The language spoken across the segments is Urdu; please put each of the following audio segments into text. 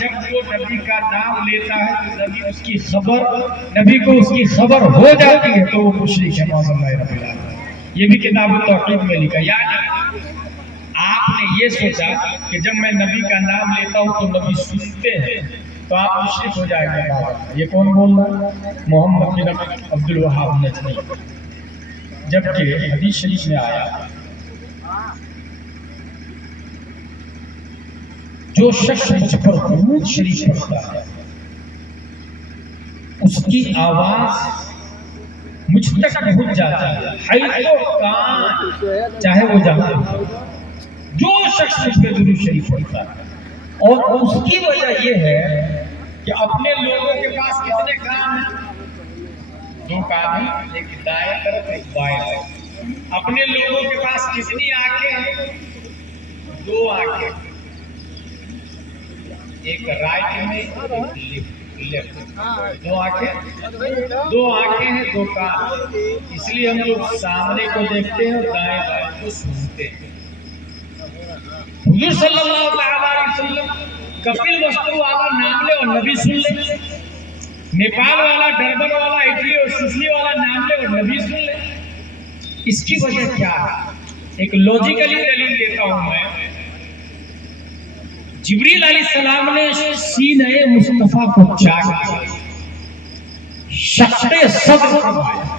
جب وہ نبی کا نام لیتا ہے تو نبی کو اس کی خبر ہو جاتی ہے تو وہ مشرک ہے معاذ اللہ رب العالمین. یہ بھی کتاب التوحید میں لکھا. یعنی آپ نے یہ سوچا کہ جب میں نبی کا نام لیتا ہوں تو نبی سنتے ہیں تو آپ مشرک ہو جائیں گے. یہ کون بول رہا ہے؟ محمد بن عبد الوہاب نجمی. جبکہ حدیث شریف میں آیا جو شخص مجھ پر درود شریف پڑھتا ہے اس کی آواز مجھ تک پہنچ جاتا ہے چاہے وہ جہاں. جو شخص مجھ پہ درود شریف پڑھتا ہے اور اس کی وجہ یہ ہے کہ اپنے لوگوں کے پاس کتنے کام ہیں؟ 2 کام ہیں, ایک دائیں طرف ایک بائیں طرف. اپنے لوگوں کے پاس کتنی آنکھیں ہیں؟ 2 آنکھیں, ایک رائٹ میں ایک لیفٹ. 2 آنکھیں ہیں 2 کان. اس لیے ہم لوگ سامنے کو دیکھتے ہیں اور دائیں بائیں کو سنتے ہیں. حضور صلی اللہ علیہ وسلم کپل وستو والا نام لے اور نبی سن لے, نیپال والا, ڈربن والا, اٹلی اور سسلی والا نام لے اور نبی سن لے. اس کی وجہ کیا ہے؟ ایک لوجیکلی دلیل دیتا ہوں میں. جبریل علیہ السلام نے سینہ مصطفیٰ کو چاہا, شق صدر فرمایا.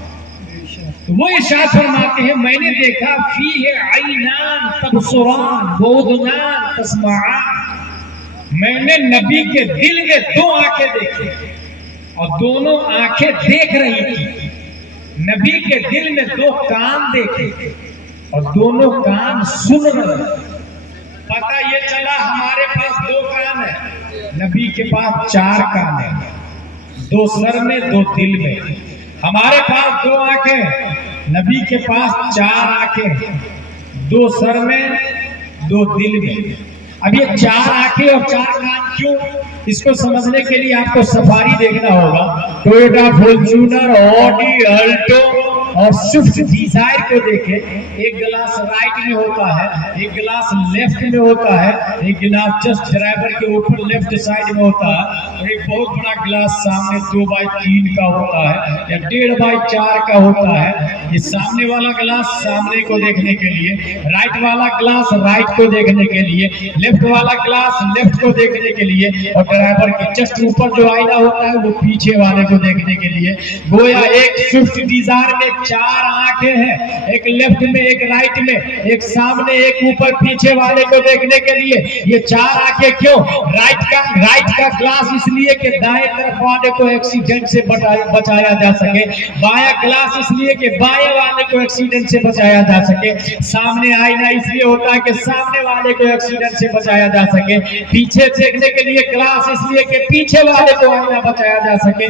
وہ ارشاد فرماتے ہیں میں نے دیکھا فیہ عینان تبصران واذنان تسمعان. میں نے نبی کے دل میں 2 آنکھیں دیکھی اور دونوں آنکھیں دیکھ رہی تھی. نبی کے دل میں 2 کان دیکھے اور دونوں کان سن رہے. پتہ یہ چلا ہمارے پاس 2 کان ہیں, نبی کے پاس 4 کان ہیں, 2 سر میں 2 دل میں. ہمارے پاس 2 آنکھیں, نبی کے پاس 4 آنکھیں, 2 سر میں 2 دل میں. اب یہ 4 آنکھیں اور 4 کان کیوں؟ اس کو سمجھنے کے لیے آپ کو سفاری دیکھنا ہوگا. ٹویوٹا فارچونر, آڈی, الٹو اور سوئفٹ ڈیزائر کو دیکھیں. ایک گلاس رائٹ میں ہوتا ہے, ایک گلاس لیفٹ میں ہوتا ہے, ایک گلاس جسٹ ڈرائیور کے اوپر لیفٹ سائڈ میں ہوتا ہے, اور ایک بہت بڑا گلاس سامنے 2x3 کا ہوتا ہے یا 1.5x4 کا ہوتا ہے. یہ سامنے والا گلاس سامنے کو دیکھنے کے لیے, رائٹ والا گلاس رائٹ کو دیکھنے کے لیے, لیفٹ والا گلاس لیفٹ کو دیکھنے کے لیے, اور ڈرائیور کے جسٹ اوپر جو آئینہ ہوتا ہے وہ پیچھے والے کو دیکھنے کے لیے. گویا ایک سوئفٹ ڈیزائر میں 4 آنکھیں ہیں, ایک لیفٹ میں, ایک رائٹ میں, ایک سامنے, ایک اوپر پیچھے والے کو دیکھنے کے لیے. یہ 4 آنکھیں کیوں؟ رائٹ کا گلاس اس لیے کہ دائیں طرف والے کو ایکسیڈنٹ سے بچایا جا سکے, بایاں گلاس اس لیے کہ بائیں والے کو ایکسیڈنٹ سے بچایا جا سکے, سامنے آئینہ اس لیے ہوتا ہے کہ سامنے والے کو ایکسیڈنٹ سے بچایا جا سکے, پیچھے دیکھنے کے لیے گلاس اس لیے کہ پیچھے والے کو آئینہ بچایا جا سکے,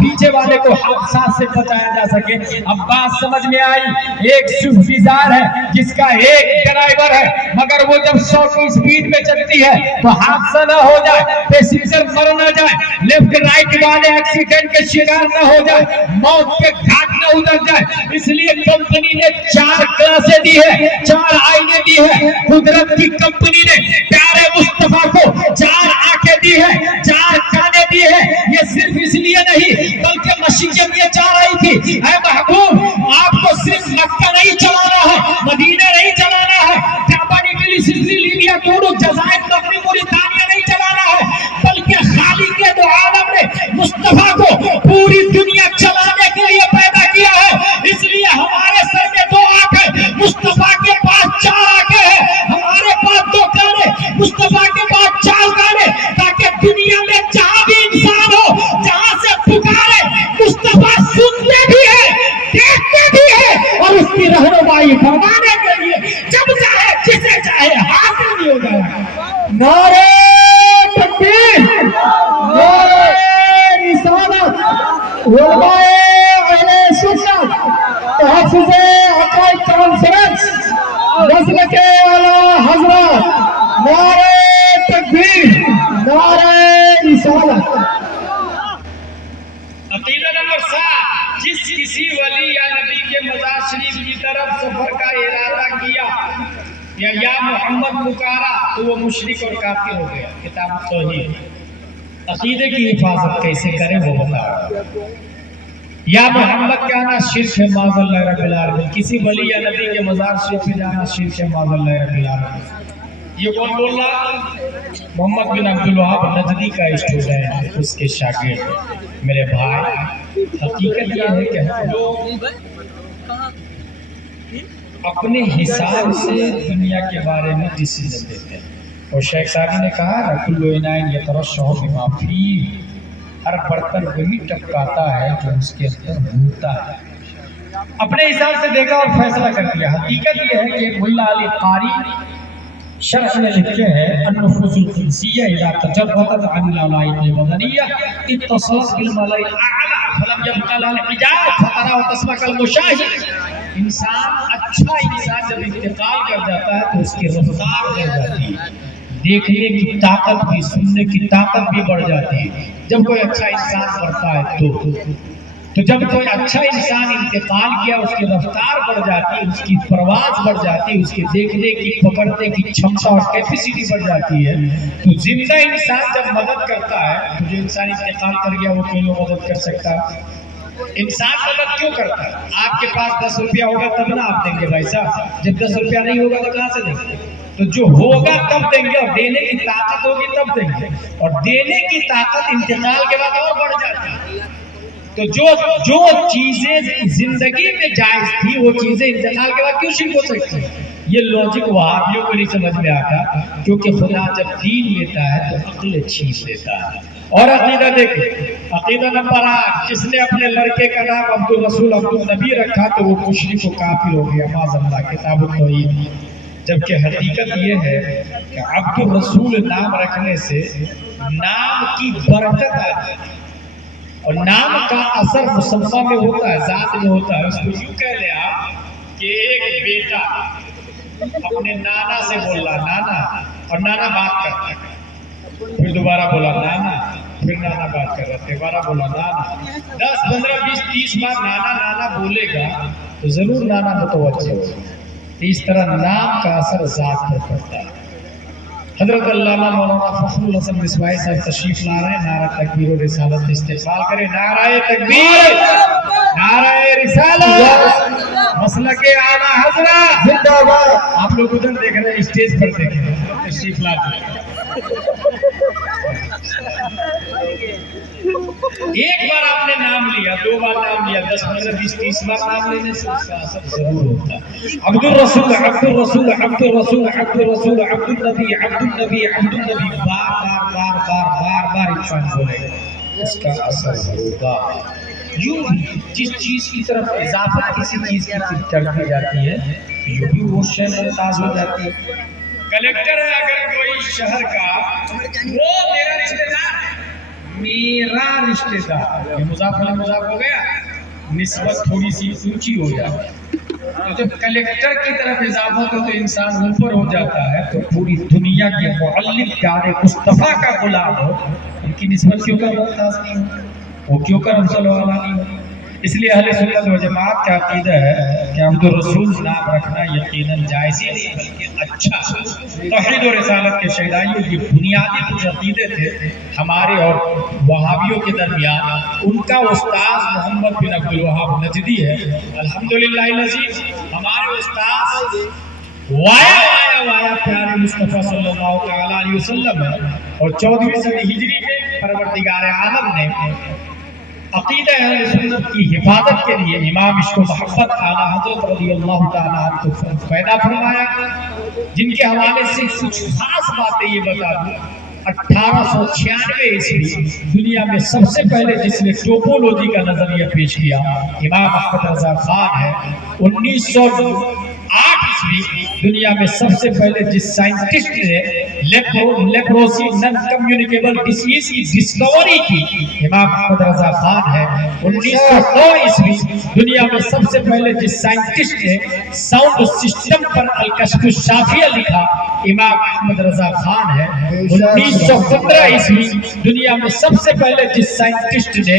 پیچھے والے کو حادثات سے بچایا جا سکے. اب بات سمجھ میں آئی. ایک سوئفٹ ڈیزائر ہے جس کا ایک ڈرائیور ہے, مگر وہ جب 100 کی سپیڈ میں چلتی ہے تو حادثہ نہ ہو جائے, پیسنجر مر نہ جائے, لیفٹ رائٹ والے ایکسیڈنٹ کے شکار نہ ہو جائے, موت کے گھاٹ نہ اتر جائے. اس لیے کمپنی نے 4 کلاسیں دی ہے, 4 آئینے دی ہے. قدرت کی کمپنی نے پیارے مصطفیٰ کو 4 آنکھیں دی ہے, 4 کانیں دی ہے. یہ صرف اس لیے نہیں بلکہ مشین کے لیے 4 آئی تھی. اے محبوب, آپ کو صرف مکہ نہیں چلانا ہے, مدینہ نہیں چلانا ہے, جاپانی ٹیلی سلسلی لیبیا ٹورو جزائر مغرب موریتانیہ نہیں چلانا ہے, بلکہ خالق دو عالم نے مصطفیٰ کو پوری دنیا چلانے کے لیے پیدا کیا ہے. اس لیے ہمارے سر میں 2 آنکھیں, مصطفیٰ کے پاس 4 آنکھیں ہیں, ہمارے پاس 2 کانیں, مصطفیٰ کے پاس 4 کانیں, تاکہ دنیا میں جہاں بھی انسان ہو, جہاں سے پکارے مصطفیٰ سنتے بھی ہے, دیکھتے بھی ہے, اور اس کی رہنمائی فرمانے کے لیے جب چاہے جسے چاہے حاضر بھی ہو جائے. نعرہ تکبیر, نعرہ رسالت, علماء اہل سنت, تحفظ عقائد کانفرنس, مسلک اعلی حضرات, نعرہ تکبیر, نعرہ رسالت. عقیدہ نمبر 7, جس کسی ولی یا نبی کے مزار شریف کی طرف سفر کا ارادہ کیا یا محمد پکارا تو وہ مشرک اور کافر ہو گیا. کتاب التوحید. عقیدے کی حفاظت کیسے کریں وہ بتا رہا یا محمد کیا نا شرک ہے معاذ اللہ رب العالمین، کسی ولی یا نبی کے مزار شریف پہ جانا شرک ہے معاذ اللہ رب العالمین۔ یہ کون بول رہا؟ محمد بن عبد الوہاب نجدی کا اسٹوڈنٹ، اس کے شاگرد میرے بھائی۔ حقیقت یہ ہے کہ ہم لوگ اپنے حساب سے دنیا کے بارے میں ڈیسیژن دیتے ہیں، اور شیخ سعدی نے کہا نا کل اناء یترشح بما فیہ، ہر برتن وہی ٹپکاتا ہے جو اس کے اندر ہوتا ہے۔ اپنے حساب سے دیکھا اور فیصلہ کر دیا۔ حقیقت یہ ہے کہ ملا علی قاری شرح میں لکھتے ہیں النفوس القدسیہ اذا تجردت عن العلائق البدنیہ اتصلت بالملائ الاعلی فلم يبقى لها الحجاب فترى وتسمع كالمشاهد۔ انسان اچھا انسان جب انتقال کر جاتا ہے تو اس کی رفتار بڑھ جاتی ہے، دیکھنے کی طاقت بھی، سننے کی طاقت بھی بڑھ جاتی ہے جب کوئی اچھا انسان مرتا ہے تو جب کوئی اچھا انسان انتقال کیا اس کی رفتار بڑھ جاتی ہے، اس کی پرواز بڑھ جاتی ہے، اس کے دیکھنے کی پکڑنے کی چھمتا اور کیپیسٹی بڑھ جاتی ہے۔ تو زندہ انسان جب مدد کرتا ہے تو جو انسان انتقال کر گیا وہ کیوں مدد کر سکتا ہے؟ انسان مدد کیوں کرتا ہے؟ آپ کے پاس 10 روپیہ ہوگا تب نہ آپ دیں گے بھائی صاحب، جب 10 روپیہ نہیں ہوگا تو کہاں سے دیں گے؟ تو جو ہوگا تب دیں گے، اور دینے کی طاقت ہوگی تب دیں گے، اور دینے کی طاقت انتقال کے بعد اور بڑھ جاتی ہے۔ تو جو چیزیں زندگی میں جائز تھی وہ چیزیں انتقال کے بعد کیوں شرک ہو سکتی ہیں؟ یہ لوجک وہابیوں کو نہیں سمجھ میں آتا، کیونکہ خدا جب دین لیتا ہے تو عقل چھین لیتا ہے۔ اور عقیدہ دیکھیں، عقیدہ نمبر 8، جس نے اپنے لڑکے کا نام عبد الرسول عبد النبی رکھا تو وہ مشرک و کافر ہو گیا معاذ اللہ، کتاب التوحید۔ جبکہ حقیقت یہ ہے کہ عبد الرسول نام رکھنے سے نام کی برکت آتی ہے، اور نام کا اثر مسمہ میں ہوتا ہے، ذات میں ہوتا ہے۔ اس کو یوں کہہ لیں آپ کہ ایک بیٹا اپنے نانا سے بول رہا نانا، اور نانا بات کرتا ہے، پھر دوبارہ بولا نانا، پھر نانا بات کر رہا، دوبارہ بولا نانا، 10 15 20 30 بار نانا نانا بولے گا تو ضرور نانا متوجہ ہوگا۔ اس طرح نام کا اثر ذات پر پڑتا ہے۔ حضرت علامہ مولانا فخر الحسن مصباحی صاحب تشریف لا رہے ہیں، نعرہ تکبیر و رسالت استقبال کریں۔ نعرہ تکبیر، نعرہ رسالت، مسلک اعلیٰ حضرت زندہ باد۔ آپ لوگ ادھر دیکھ رہے ہیں، اسٹیج پر دیکھ رہے ہیں، تشریف لا رہے ہیں۔ ایک بار آپ نے نام لیا، 2 بار نام لیا، 10 15 20 30 بار نام لینے سے اس کا اثر ضرور ہوتا ہے۔ عبد الرسول عبد الرسول عبد الرسول عبد الرسول عبد النبی عبد النبی عبد النبی، بار بار بار بار بار بار انسان بولے گا، اس کا اثر ہوگا۔ یوں جس چیز کی طرف اضافت کسی چیز کی چڑھتی جاتی ہے یوں بھی وہ شے ممتاز ہو جاتی ہے۔ کلیکٹر ہے اگر کوئی شہر کا، وہ میرا رشتہ دار ہے، میرا رشتہ دار، یہ مضاف علیہ مضاف ہو گیا، نسبت تھوڑی سی اونچی ہو جاتی ہے۔ تو جب کلیکٹر کی طرف اضافت ہو تو انسان اوپر ہو جاتا ہے، تو پوری دنیا کے معلم پیارے مصطفیٰ کا غلام ہو، ان کی نسبت کیوں کر ممتاز نہیں ہو، وہ کیوں کر صلی اللہ علیہ نہیں ہو؟ اس لیے اہل سنت و جماعت کا عقیدہ ہے کہ عبد الرسول نام رکھنا یقیناً جائز ہی نہیں بلکہ اچھا۔ توحید و رسالت کے شہدائیوں کی بنیادی کچھ عقیدے تھے ہمارے اور وہابیوں کے درمیان۔ ان کا استاد محمد بن عبد الوہاب نجدی ہے، الحمدللہ العزیز، ہمارے استاد وایا پیارے مصطفیٰ صلی اللہ تعالیٰ علیہ وسلم ہے، اور 14ویں صدی ہجری میں پروردگار عالم نے عقیدہ اہل سنت کی حفاظت کے لیے امام عشق و محبت اعلیٰ حضرت رضی اللہ تعالیٰ عنہ کو پیدا فرمایا، جن کے حوالے سے کچھ خاص باتیں یہ بتا دوں۔ 1896 عیسوی دنیا میں سب سے پہلے جس نے ٹوپولوجی کا نظریہ پیش کیا امام احمد رضا خان ہے۔ 1908 عیسوی دنیا میں سب سے پہلے جس سائنٹسٹ نے لیپروسی نن کمیونیکیبل ڈیزیز کی ڈسکوری کی امام احمد رضا خان ہے۔ 1909 عیسوی دنیا میں سب سے پہلے جس سائنٹسٹ نے ساؤنڈ سسٹم پر الکشف الشافیہ لکھا امام احمد رضا خان ہے۔ 1915 عیسوی دنیا میں سب سے پہلے جس سائنٹسٹ نے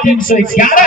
311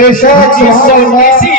1919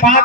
5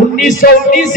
1919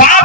5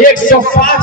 105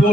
2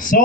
100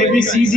ABCD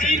3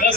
10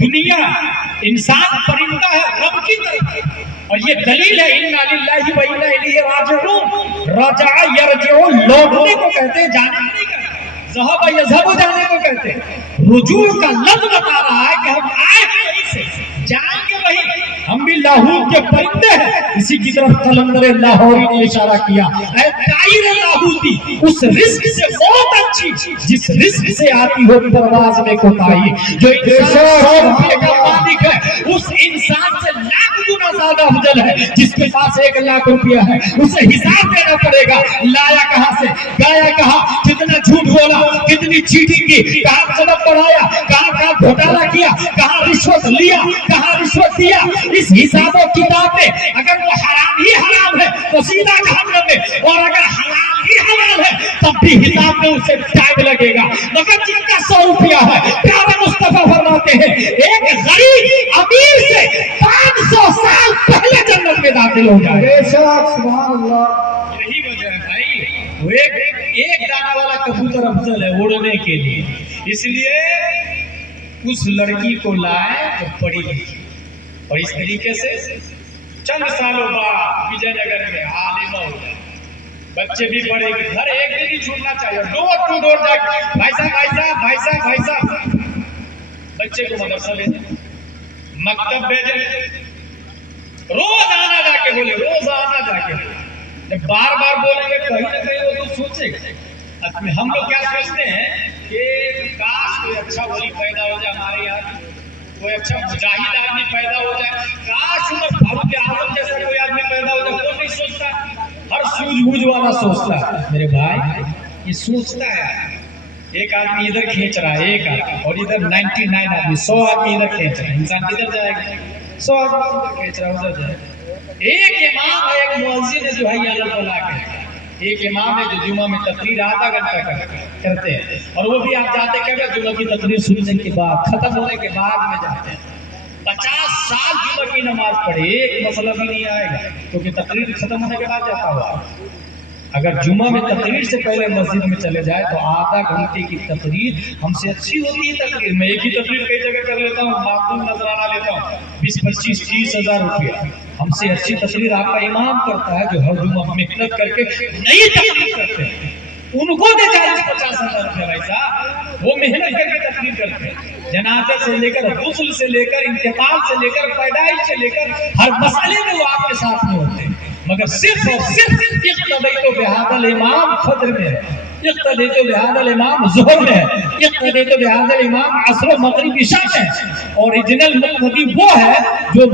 دنیا انسان پرندہ ہے رب کی طرف، اور یہ دلیل ہے انا للہ و انا الیہ راجعون. رجع یرجع لوٹنے کو کہتے ہیں، جانے کو نہیں کہتے. ذہب یذهب جانے کو کہتے ہیں. رجوع کا لفظ بتا رہا ہے کہ ہم آئے ہیں وہیں سے، جائیں گے وہیں. ہم بھی لاہور کے پرندے ہیں. اسی کی طرف قلندر لاہوری نے اشارہ کیا، اے طائر لاہوری، اس رزق سے بہت اچھی جس رزق سے آتی ہو پرواز میں کوتاہی. جو انسان 100 روپے کا مالک ہے اس انسان سے لاکھ گنا زیادہ افضل ہے جس کے پاس 1 لاکھ روپیہ ہے. اسے حساب دینا پڑے گا، لایا کہاں سے، گایا کہاں، کتنا جھوٹ بولا، کتنی چیٹنگ کی، کہاں قدم بڑھایا، کہاں گھوٹالا کیا، کہاں رشوت لیا، کہاں رشوت دیا. اس حساب و کتاب میں اگر وہ حرام ہی حرام ہے تو سیدھا جہنم میں، اور اگر حلال ہی حلال ہے تب بھی حساب میں اسے ٹائم لگے گا. مگر جن کا 100 روپیہ ہے، پیارے مصطفیٰ فرماتے ہیں ایک غریب امیر سے 500 سال پہلے جنت میں داخل ہو جائے. بے شک سبحان اللہ. یہی وجہ ہے بھائی، وہ ایک دانہ والا کبوتر افضل ہے اڑنے کے لیے. اس لیے اس لڑکی کو لائے تو پڑھی لکھی، اور اس طریقے سے چند سالوں بعد وجے نگر میں عالمہ ہو جائے. بچے بھی پڑھے گی، گھر ایک بھی نہیں چھوڑنا چاہیے، ڈور ٹو ڈور جا کے بھائی صاحب بھائی صاحب بھائی صاحب بھائی صاحب. بچے کو مدرسہ بھیجیں، مکتب بھیجیں، روزانہ جا کے بولے، روزانہ جا کے بولے. جب بار بار بولیں گے کہیں نہ کہیں وہ تو سوچے گا. ہم لوگ کیا سوچتے ہیں کہ کاش کوئی اچھا ولی پیدا ہو جائے ہمارے یہاں، کوئی اچھا مجاہد آدمی پیدا ہو جائے، کاش عمر فاروق اعظم جیسا کوئی آدمی پیدا ہو جائے. کوئی نہیں سوچتا، ہر سوجھ بوجھ والا سوچتا ہے. میرے بھائی یہ سوچتا ہے، ایک آدمی ادھر کھینچ رہا ہے، ایک آدمی، اور ادھر 99 آدمی، 100 آدمی ادھر کھینچ رہا ہے. انسان کدھر جائے گا؟ 100 آدمی ادھر کھینچ رہا ہے، ادھر جائے گا. ایک امام ہے، ایک مؤذن ہے جو حی علی الفلاح کہتا ہے. ایک امام ہے جو جمعہ میں تقریر آدھا گھنٹہ کرتے ہیں، اور وہ بھی آپ جاتے کہ جمعہ کی تقریر سننے کے بعد، ختم ہونے کے بعد میں جاتے ہیں. 50 سال جمعہ کی نماز پڑھے ایک مسئلہ بھی نہیں آئے گا، کیونکہ تقریر ختم ہونے کے بعد جاتا ہوا. اگر جمعہ میں تقریر سے پہلے مسجد میں چلے جائے تو آدھا گھنٹے کی تقریر ہم سے اچھی ہوتی ہے. تقریر میں ایک ہی تقریر کئی جگہ کر لیتا ہوں، معقول نظرانہ لیتا ہوں، 20 25 30 ہزار روپیہ. ہم سے اچھی تقریر آپ کا امام کرتا ہے جو ہر جمعہ محنت کر کے نئی تقریر کرتے ہیں. ان کو دے 40-50 ہزار روپیہ. بھائی صاحب وہ محنت کر کے تقریر کرتے ہیں، جنازے سے لے کر، غسل سے لے کر، انتقال سے لے کر، پیدائش سے لے کر، ہر مسئلے میں وہ آپ کے ساتھ میں ہوتے ہیں. مگر صرف اور صرف اقتدیت بہذا الامام فجر میں ہے، اقتدیت بہذا الامام ظہر میں ہے، اقتدیت بہذا الامام عصر و مغرب عشاء میں ہے. اوریجنل مقتدی وہ ہے جو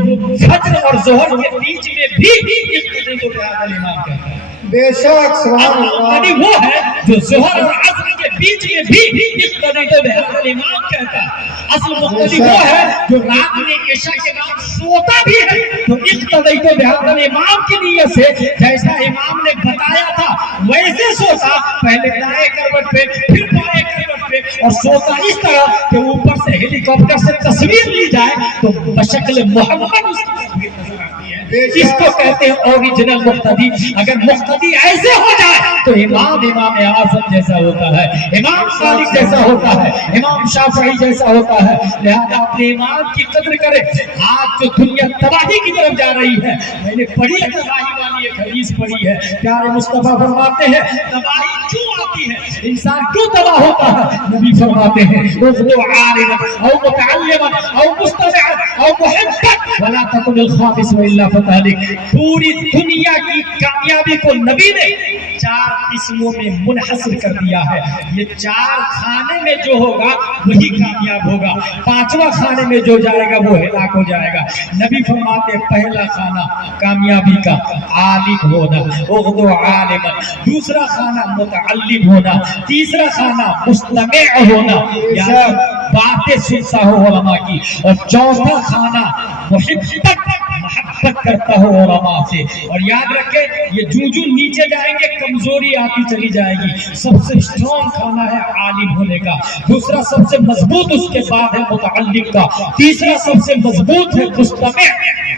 فجر اور ظہر کے بیچ میں بھی اقتدیت بہذا الامام کہتا ہے. بے شک سبحان مقتدی اللہ. وہ ہے جو ظہر اور عصر کے بیچ میں بھی اقتدیت بہذا الامام کہتا ہے. اصل مقتدی وہ ہے جو رات میں عشاء کے بعد سوتا بھی ہے تو اقتدیت بہذا الامام کی نیت سے جیسا امام نے بتایا تھا ویسے سوتا، پہلے دائیں کروٹ پہ پھر بائیں کروٹ پہ، اور سوتا اس طرح کہ اوپر سے ہیلی کاپٹر سے تصویر لی جائے تو بشکل محمد اس کی تصویر نظر آتی ہے. اس کو کہتے ہیں اوریجنل مقتدی. اگر مقتدی ایسے ہو جائے تو امام اعظم جیسا ہوتا ہے، امام مالک جیسا ہوتا ہے، امام شافعی جیسا ہوتا ہے. لہذا اپنے امام کی قدر کرے. آج جو دنیا تباہی کی طرف جا رہی ہے، میں نے پڑھی ہے تباہی والی ایک حدیث پڑھی ہے. پیارے مصطفیٰ فرماتے ہیں تباہی کیوں آتی ہے، انسان کیوں تباہ ہوتا ہے؟ نبی فرماتے ہیں اغدو عالما او متعلما او مستمعا او محبا ولا تكن الخامس الا فتالک. پوری دنیا کی کامیابی کو نبی نے 4 قسموں میں منحصر کر دیا ہے. یہ 4 خانے میں جو ہوگا وہی کامیاب ہوگا، 5واں خانے میں جو جائے گا وہ ہلاک ہو جائے گا. نبی فرماتے پہلا خانہ کامیابی کا عالم ہونا، اغدو عالما. دوسرا خانہ متعلم ہونا. تیسرا خانہ مستمع ہونا، یعنی باتیں سنتا ہو علماء کی. اور چوتھا خانہ محبت محبت کرتا ہو علماء سے. اور یاد رکھے یہ جو نیچے جائیں گے کمزوری آتی چلی جائے گی. سب سے اسٹرانگ کھانا ہے عالم ہونے کا. دوسرا سب سے مضبوط اس کے بعد ہے متعلم کا. تیسرا سب سے مضبوط ہے مستمع،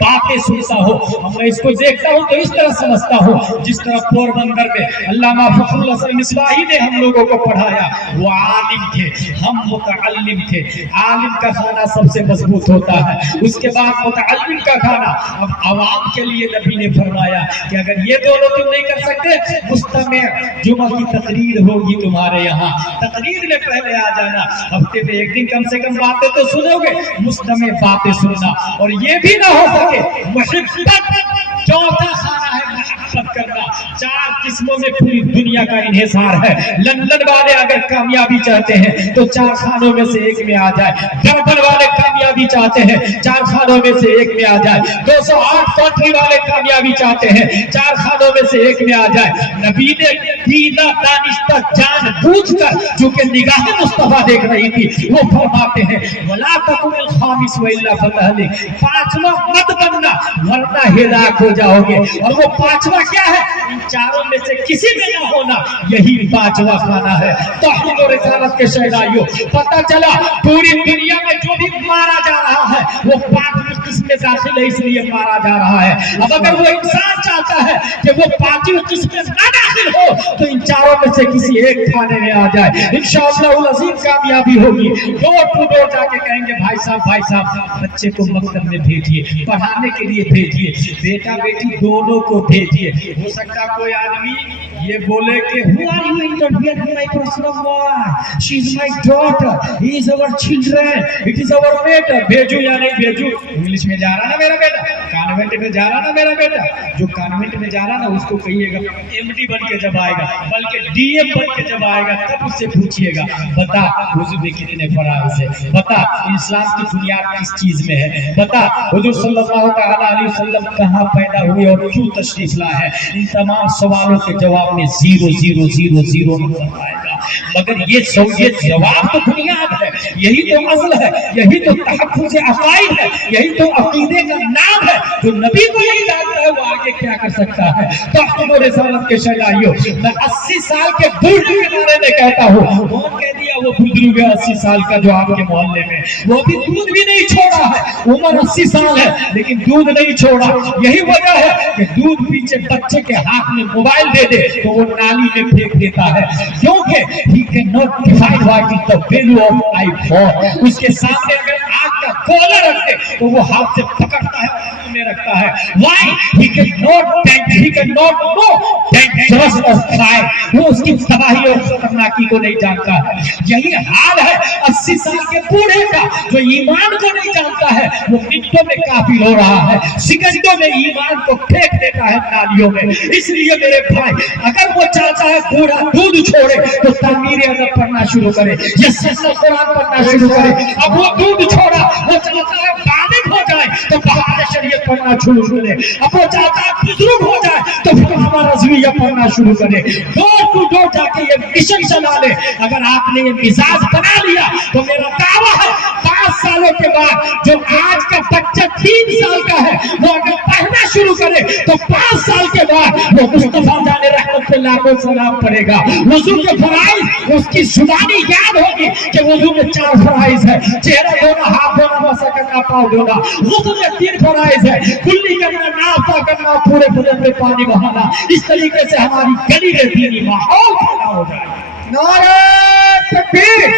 باتیں سنتا ہو. میں اس کو دیکھتا ہوں تو اس طرح سمجھتا ہوں جس طرح پوربندر میں علامہ فخر الحسن مصباحی نے ہم لوگوں کو پڑھایا. وہ عالم تھے، ہم متعلم تھے. عالم کا کھانا سب سے مضبوط ہوتا ہے، اس کے بعد متعلم کا کھانا. اب عوام کے لیے نبی نے فرمایا کہ اگر یہ دونوں تم نہیں کر سکتے، مستمع، جمعہ کی تقریر ہوگی تمہارے یہاں، تقریر میں پہلے آ جانا. ہفتے میں ایک دن کم سے کم باتیں تو سنو گے. مستمع، باتیں سننا. اور یہ بھی نہ ہو سکے محبت. چوتھا کھانا ہے محبت کرنا. 4 قسموں میں پوری دنیا کا انحصار ہے. لندن والے اگر کامیابی چاہتے ہیں تو 4 خانوں میں سے ایک میں آ جائے. بربن والے کامیابی چاہتے ہیں 4 خانوں میں سے ایک میں آ جائے. 208 کوٹھی والے کامیابی چاہتے ہیں 4 خانوں میں سے ایک میں آ جائے. نبی نے دیدہ دانستہ جان بوجھ کر چونکہ نگاہ مصطفیٰ دیکھ رہی تھی، وہ فرماتے ہیں وَلَا تَكُنِ الْخَامِسُ وَإِلَّا فَتَهْلِكَ. 5واں مت بننا ورنہ ہلاک ہو جاؤ گے. اور وہ 5واں کیا ہے؟ ان 4 میں سے کسی میں نہ ہونا. یہی 5واں کھانا ہے. توحید و رسالت کے شہدائیوں، پتہ چلا پوری دنیا میں جو بھی مارا جا رہا ہے وہ 5ویں قسم میں داخل ہے، اس لیے مارا جا رہا ہے. اب اگر وہ انسان چاہتا ہے کہ وہ 5ویں قسم میں نہ داخل ہو تو ان 4 میں سے کسی ایک کھانے میں آ جائے. انشاءاللہ العظیم کامیابی ہوگی. ڈور ٹو ڈور جا کے کہیں گے بھائی صاحب بچے کو مکتب میں بھیجیے، پڑھانے کے لیے بھیجیے، بیٹا بیٹی دونوں کو بھیجیے. ہو سکتا کوئی آدمی یہ بولے کہ who are you interfering in my personal life? She is my daughter. He is our children. It is our matter. بھیجو یا نہیں بھیجو؟ انگلش میں جا رہا نا میرا بیٹا، کانوینٹ میں جا رہا نا میرا بیٹا. جو کانوینٹ میں جا رہا نا اس کو کہیے گا MD بن کے جب آئے گا، بلکہ DM بن کے جب آئے گا تب اس سے پوچھئے گا بتا وضو میں کتنے فرائض ہیں، بتا اسلام کی بنیاد کس چیز میں ہے، بتا حضور صلی اللہ علیہ وسلم کہاں پیدا ہوئے اور کیوں تشریف لائے ہیں. ان تمام سوالوں کے جواب میں 0 نمبر آئے گا. مگر یہ جواب تو بنیاد ہے، یہی تو اصل ہے، یہی تو تحفظ عقائد ہے، یہی تو عقیدے کا نام ہے. جو نبی کو یہی جانتا ہے وہ آگے کیا کر سکتا ہے. توحید و رسالت کے شہدائیوں، میں 80 سال کے بوڑھے کے بارے میں کہتا ہوں. کون کہہ دیا وہ بزرگ ہے 80 سال کا جو آپ کے محلے میں؟ وہ بھی دودھ بھی نہیں چھوڑا ہے. عمر 80 سال ہے لیکن دودھ نہیں چھوڑا. یہی وجہ ہے کہ دودھ پیچھے بچے کے ہاتھ میں موبائل دے دے تو وہ نالی میں پھینک دیتا ہے، کیونکہ he cannot define what is the value of iPhone. اس کے سامنے اگر آگ کا گولا رکھ دے تو وہ ہاتھ سے پکڑتا ہے میں رکھتا ہے. Why? He cannot know dangerous of fire. وہ اس کی تباہی اور خطرناکی کو نہیں جانتا ہے. یہی حال ہے 80 سال کے بوڑھے کا جو ایمان کو نہیں جانتا ہے. وہ منٹوں میں کافر ہو رہا ہے، سیکنڈوں میں ایمان کو پھینک دیتا ہے نالیوں میں. اس لیے میرے بھائی اگر وہ چاہتا ہے بوڑھا دودھ چھوڑے تو تعمیر ادب پڑھنا شروع کرے یا سلسلہ قرآن پڑھنا شروع کرے. اب وہ دودھ چھوڑا، وہ چاہتا ہے بالغ ہو جائے تو بہار شریعت پڑھنا شروع کرے. اب وہ چاہتا ہے بزرگ ہو جائے تو فقہ رضویہ پڑھنا شروع کرے. ڈور ٹو ڈور جا کے یہ مشن چلا لے. اگر آپ نے یہ مزاج بنا لیا تو میرا دعویٰ ہے 5 سالوں کے بعد جو آج کا بچہ 3 سال کا ہے وہ اگر پڑھنا شروع کرے تو 5 سال کے بعد وہ مصطفیٰ جان رحمت اللہ کو سلام پڑھے گا. وضو کے فرائض اس کی زبانی یاد ہوگی کہ وضو میں 4 فرائض ہے: چہرہ دھونا، ہاتھ دھونا، مسح کرنا، پاؤں دھونا. غسل میں 3 فرائض ہے: کلی کرنا، نافع کرنا، پورے بدن میں پانی بہانا. اس طریقے سے ہماری گلی میں دینی ماحول پیدا ہو جائے. نعرہ تکبیر،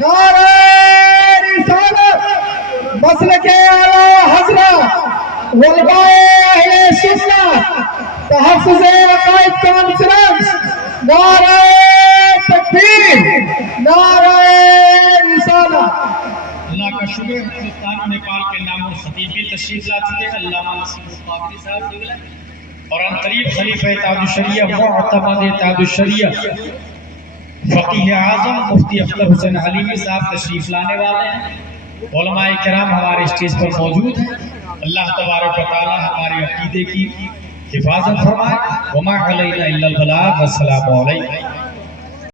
نعرہ رسالت، مسلک اعلیٰ حضرت علماء اہل سنت تحفظ عقائد کانفرنس. نعرہ تکبیر، نعرہ رسالت. اللہ کا شکر ہندوستان و نیپال کے نام اور خطیب بھی تشریف لا چکے ہیں علامہ نسیم القادری صاحب، اور ان قریب خلیفہ تاج الشریعہ معتمد تاج الشریعہ فقیہ اعظم مفتی اختر حسین حلیمی صاحب تشریف لانے والے ہیں. علماء کرام ہمارے اسٹیج پر موجود ہیں. اللہ تبارک و تعالی ہمارے عقیدے کی حفاظت فرمائے. وما علینا الا البلاغ. السلام علیکم.